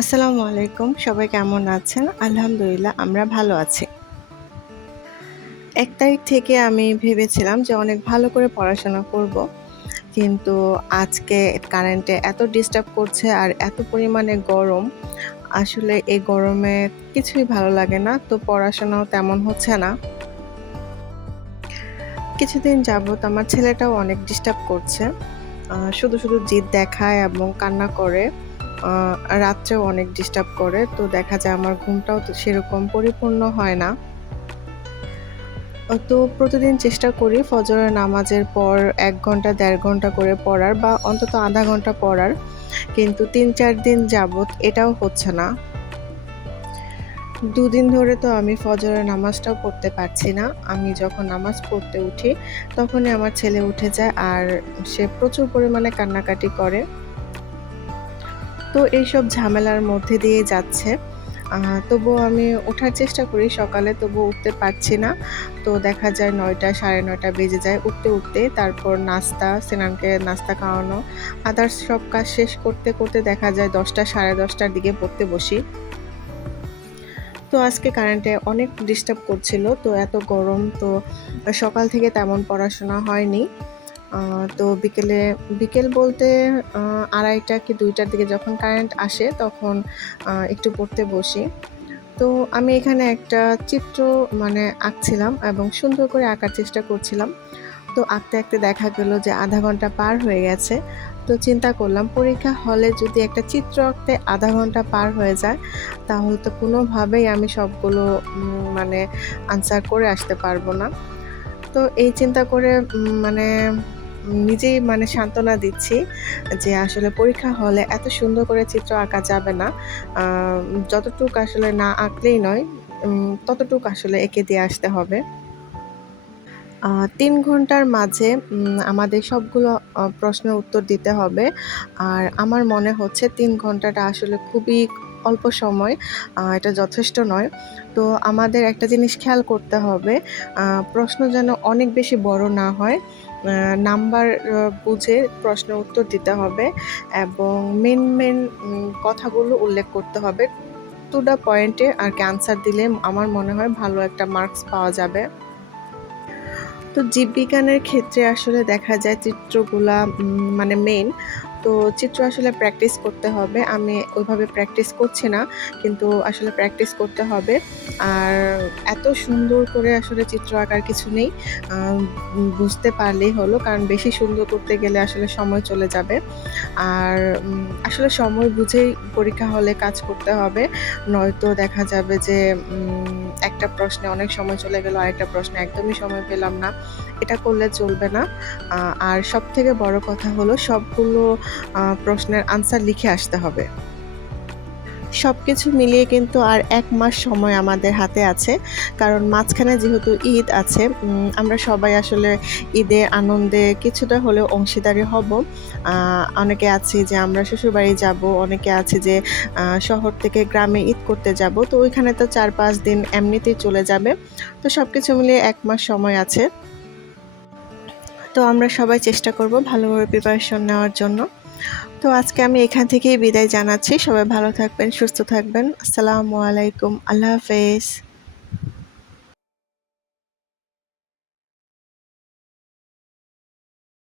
আসসালামু আলাইকুম। সবাই কেমন আছেন? আলহামদুলিল্লাহ আমরা ভালো আছি। ১ তারিখ থেকে আমি ভেবেছিলাম যে অনেক ভালো করে পড়াশোনা করব। কিন্তু আজকে কারেন্টে এত ডিস্টার্ব করছে আর এত পরিমাণে গরম, আসলে এই গরমে কিছুই ভালো লাগে না। তো পড়াশোনাও তেমন হচ্ছে না। কিছুদিন যাবৎ আমার ছেলেটাও অনেক ডিস্টার্ব করছে। শুধু জিদ দেখায় এবং কান্না করে। আ রাত্রেও অনেক ডিস্টার্ব করে। তো দেখা যায় আমার ঘুমটাও তো সেরকম পরিপূর্ণ হয় না। তো প্রতিদিন চেষ্টা করি ফজরের নামাজের পর ১ ঘন্টা ১.৫ ঘন্টা করে পড়ার বা অন্তত আধা ঘন্টা পড়ার। কিন্তু ৩-৪ দিন যাবৎ এটাও হচ্ছে না। ২ দিন ধরে তো আমি ফজরের নামাজটাও পড়তে পারছি না। আমি যখন নামাজ পড়তে উঠি, তখনই আমার ছেলে উঠে যায় আর সে প্রচুর পরিমাণে কান্নাকাটি করে। তো এইসব ঝামেলার মধ্যে দিয়েই যাচ্ছে। তবুও আমি ওঠার চেষ্টা করি সকালে, তবুও উঠতে পারছি না। তো দেখা যায় ৯টা ৯:৩০ বেজে যায় উঠতে। তারপর নাস্তা, সিনানকে নাস্তা খাওয়ানো, আদার্স সব কাজ শেষ করতে দেখা যায় ১০টা ১০:৩০ দিকে পড়তে বসি। তো আজকে কারেন্টে অনেক ডিস্টার্ব করছিল। তো এত গরম, তো সকাল থেকে তেমন পড়াশোনা হয়নি। আ তো বিকেল বলতে ২:৩০ কি ২টার দিকে যখন কারেন্ট আসে তখন একটু পড়তে বসি। তো আমি এখানে একটা চিত্র আঁকছিলাম এবং সুন্দর করে আঁকার চেষ্টা করছিলাম। তো আঁকতে দেখা গেল যে আধা ঘন্টা পার হয়ে গেছে। তো চিন্তা করলাম পরীক্ষা হলে যদি একটা চিত্র আঁকতে আধা ঘন্টা পার হয়ে যায়, তাহলে তো কোনোভাবেই আমি সবগুলো আনসার করে আসতে পারব না। তো এই চিন্তা করে নিজেই সান্ত্বনা দিচ্ছি যে আসলে পরীক্ষা হলে এত সুন্দর করে চিত্র আঁকা যাবে না। আ যতটুক আসলে না আঁকলেই নয়, ততটুক আসলে এঁকে দিয়ে আসতে হবে। ৩ ঘন্টার মাঝে আমাদের সবগুলো প্রশ্নের উত্তর দিতে হবে। আর আমার মনে হচ্ছে ৩ ঘন্টাটা আসলে খুবই অল্প সময়। এটা যথেষ্ট নয়। তো আমাদের একটা জিনিস খেয়াল করতে হবে, আ প্রশ্ন যেন অনেক বেশি বড় না হয়। আ নাম্বার বুঝে প্রশ্নের উত্তর দিতে হবে এবং মেইন কথাগুলো উল্লেখ করতে হবে। টু দ্য পয়েন্টে আরকি আনসার দিলে আমার মনে হয় ভালো একটা মার্কস পাওয়া যাবে। তো জীববিজ্ঞানের ক্ষেত্রে আসলে দেখা যায় চিত্রগুলা মেইন। তো চিত্র আসলে প্র্যাকটিস করতে হবে। আমি ওইভাবে প্র্যাকটিস করছি না। কিন্তু আসলে প্র্যাকটিস করতে হবে। আর এত সুন্দর করে আসলে চিত্র আঁকার কিছু নেই। আ বুঝতে পারলেই হলো। কারণ বেশি সুন্দর করতে গেলে আসলে সময় চলে যাবে। আর আসলে সময় বুঝেই পরীক্ষা হলে কাজ করতে হবে। নয়তো দেখা যাবে যে একটা প্রশ্নে অনেক সময় চলে গেল, আরেকটা প্রশ্নে একদমই সময় পেলাম না। এটা করলে চলবে না। আ আর সবথেকে বড় কথা হলো সবগুলো প্রশ্নের আনসার লিখে আসতে হবে। সবকিছু মিলিয়ে কিন্তু আর ১ মাস সময় আমাদের হাতে আছে। কারণ মাঝখানে যেহেতু ঈদ আছে, আমরা সবাই আসলে ঈদের আনন্দে কিছুটা হলেও অংশীদারি হব। আ অনেকে আছি যে আমরা শ্বশুরবাড়ি যাবো, অনেকে আছে যে শহর থেকে গ্রামে ঈদ করতে যাবো। তো ওইখানে তো ৪-৫ দিন এমনিতেই চলে যাবে। তো সবকিছু মিলিয়ে ১ মাস সময় আছে। তো আমরা সবাই চেষ্টা করব ভালোভাবে প্রিপারেশন নেওয়ার জন্য। তো আজকে আমি এখান থেকেই বিদায় জানাচ্ছি। সবাই ভালো থাকবেন, সুস্থ থাকবেন। আসসালামু আলাইকুম। আল্লাহ হাফেজ।